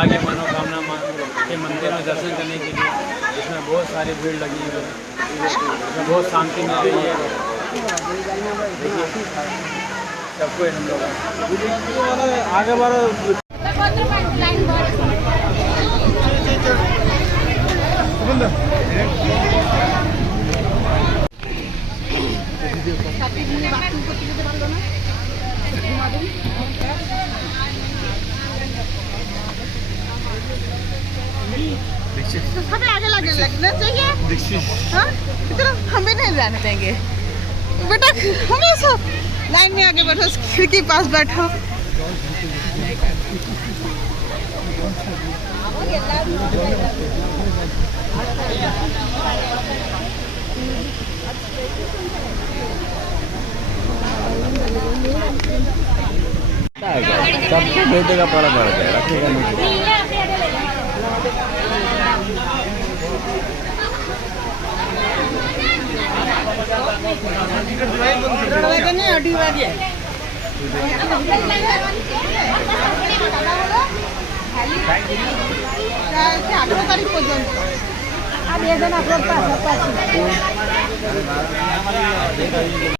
आगे मनोकामना के मंदिर में दर्शन करने के लिए। इसमें बहुत सारी भीड़ लगी हुई है, इसमें बहुत शांति मिल रही है। देखिए सबको हम लोग आगे बढ़ो। तो हमें आगे लगे लगना चाहिए। हाँ इतना हमें नहीं जाने देंगे बेटा, हमेशा लाइन में आगे बैठो, खिड़की पास बैठो। सबको बेटे का पड़ा पड़ गया, रखेगा नहीं। तारीख